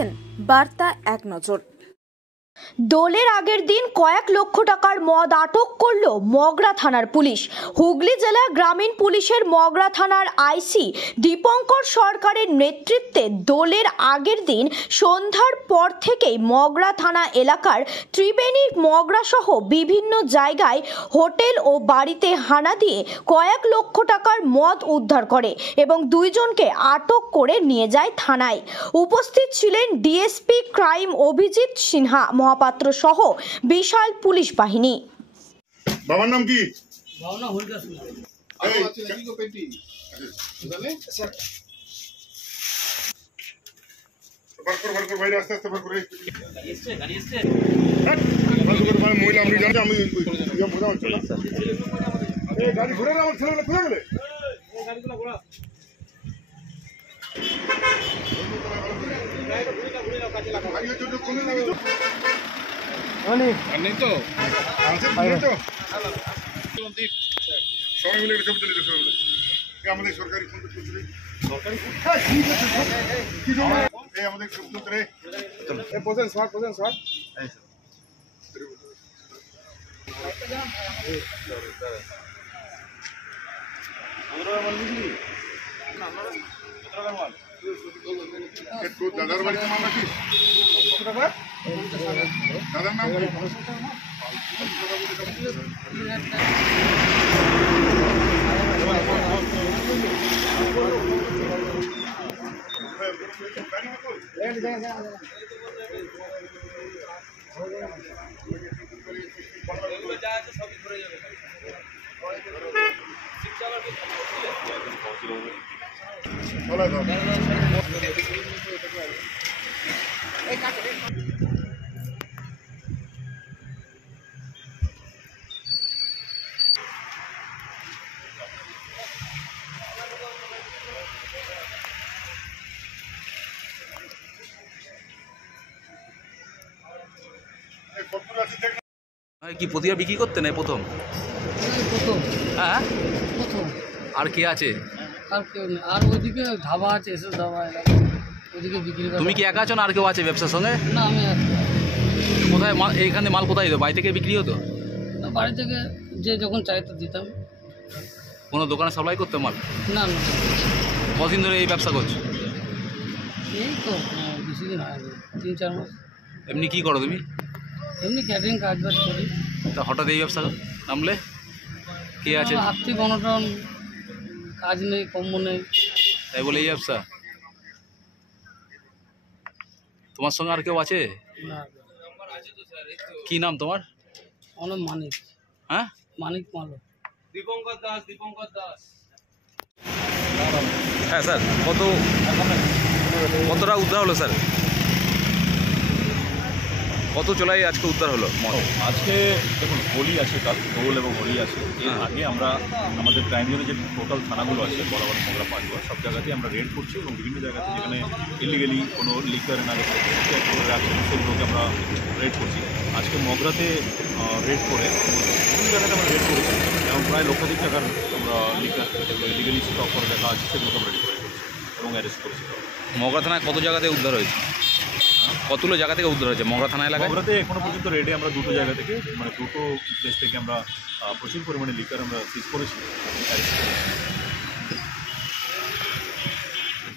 দেখছেন বার্তা এক নজর। দোলের আগের দিন কয়েক লক্ষ টাকার মদ আটক করল মগরা থানার পুলিশ। হুগলি জেলা গ্রামীণ পুলিশের মগরা থানার আইসি দীপঙ্কর সরকারের নেতৃত্বে দোলের আগের দিন সন্ধ্যার পর থেকেই মগরা থানা এলাকার ত্রিবেণী মগরা সহ বিভিন্ন জায়গায় হোটেল ও বাড়িতে হানা দিয়ে কয়েক লক্ষ টাকার মদ উদ্ধার করে এবং দুইজনকে আটক করে নিয়ে যায় থানায়। উপস্থিত ছিলেন ডিএসপি ক্রাইম অভিজিৎ সিনহা মহাপাত্র সহ বিশাল পুলিশ বাহিনী। বাবার নাম কি? नहीं तो সবাই মিলে ছবি তুলে দিতে হবে। আমাদের সরকারি এই আমাদের সূত্রে বসেন স্যার, বসেন স্যার। দাদার বাড়িতে মাল রাখিস? দাদার নাম কি প্রতিভা বিক্রি করতেন এই প্রথম? হ্যাঁ, আর কে আছে? আর কেউ নেই, আর ওইদিকে ধাবা আছে, এসে ধাবা ওইদিকে বিক্রি করে। তুমি কি একা আছো না আর কেউ আছে ব্যবসার সঙ্গে? না, আমি কোথায় মাল, এইখানে মাল কোথায় দিত? বাড়ি থেকে বিক্রি হতো? বাড়ি থেকে যে যখন চাইতো দিতাম। কোনো দোকানে সাপ্লাই করতে মাল? না না। কদিন ধরে এই ব্যবসা করছো? এই তো বেশি দিন হয়, 3-4 মাস। এমনি কি করো তুমি? এমনি ক্যাটারিং কাজ বাজ করি। তা হঠাৎ এই ব্যবসা নামলে? কে আছে? আর্থিক অনটন, কাজ নেই, কম্ম নেই, তাই বলে এই ব্যবসা? তোমার সঙ্গে আর কেউ আছে? না। কি নাম তোমার? আমার মানিক। হ্যাঁ, মানিক মালো। দীপঙ্কর দাস। হ্যাঁ স্যার, কতটা উদ্ধার হলো স্যার? কত চলাই আজকে উদ্ধার হলো? আজকে দেখুন, হোলি আছে, কাল দোল এবং হোলি আছে। এর আগে আমরা আমাদের প্রাইমারি যে টোটাল থানাগুলো আছে, বরাবর মগরা পাঁচুয়া, সব জায়গাতেই আমরা রেড করছি এবং বিভিন্ন জায়গাতে যেখানে ইলিগেলি কোনো লিকার না রাখছে সেগুলোকে আমরা রেড করছি। আজকে মগরাতে রেড করে বিভিন্ন জায়গাতে আমরা রেড করেছি এবং প্রায় লক্ষাধিক টাকার আমরা লিকার যেগুলো ইলিগেলি স্টক করে দেখা আছে সেগুলোকে আমরা রেড করেছি এবং অ্যারেস্ট করেছি। মগরা থানায় কত জায়গাতে উদ্ধার হয়েছে? কতগুলো জায়গা থেকে উদ্ধার হয়েছে মগরা থানা এলাকায়? মগরাতে এখনো পর্যন্ত রেডে আমরা দুটো জায়গা থেকে, মানে দুটো প্লেস থেকে আমরা প্রচুর পরিমাণে লিকার আমরা সিজ করেছি।